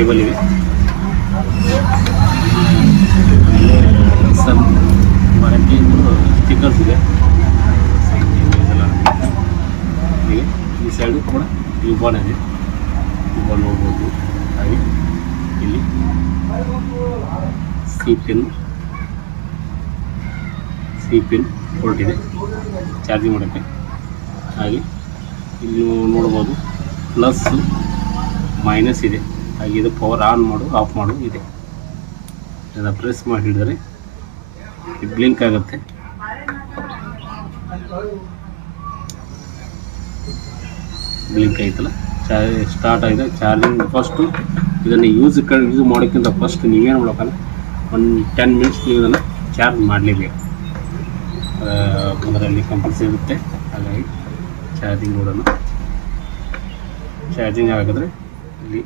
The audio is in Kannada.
ಕೇಬಲ್ ಇದೆ. ಸಮ್ ಮರಕ್ಕೆ ಸ್ಟಿಕ್ಕರ್ಸ್ ಇದೆ. ಹೀಗೆ ಈ ಸೈಡು ಕೂಡ ಯೂಬಾನ್ ಇದೆ. ಯೂಬಾನ್ ನೋಡ್ಬೋದು. ಹಾಗೆ ಇಲ್ಲಿ ಸಿ ಪಿನ್ ಪೋರ್ಟ್ ಇದೆ ಚಾರ್ಜಿಂಗ್ ಮಾಡೋಕ್ಕೆ. ಹಾಗೆ ಇಲ್ಲಿ ನೋಡ್ಬೋದು ಪ್ಲಸ್ ಮೈನಸ್ ಇದೆ. ಹಾಗೆ ಇದು ಪವರ್ ಆನ್ ಮಾಡು ಆಫ್ ಮಾಡು ಇದೆ. ಇದನ್ನು ಪ್ರೆಸ್ ಮಾಡಿ ಹಿಡಿದರೆ ಬ್ಲಿಂಕ್ ಆಗುತ್ತೆ. ಬ್ಲಿಂಕ್ ಆಯ್ತಲ್ಲ, ಸ್ಟಾರ್ಟ್ ಆಗಿದೆ ಚಾರ್ಜಿಂಗ್. ಫಸ್ಟು ಇದನ್ನು ಯೂಸ್ ಮಾಡೋಕ್ಕಿಂತ ಫಸ್ಟ್ ನೀವೇನು ಮಾಡ್ಬೇಕಂದ್ರೆ ಒಂದು 10 ಮಿನಿಟ್ಸ್ ನೀವು ಇದನ್ನು ಚಾರ್ಜ್ ಮಾಡಲೇಬೇಕು. ಅದರಲ್ಲಿ ಕಂಪಲ್ಸರಿ ಇರುತ್ತೆ. ಹಾಗಾಗಿ ಚಾರ್ಜಿಂಗ್ ನೋಡೋಣ. ಚಾರ್ಜಿಂಗ್ ಆಗಿದ್ರೆ ಇಲ್ಲಿ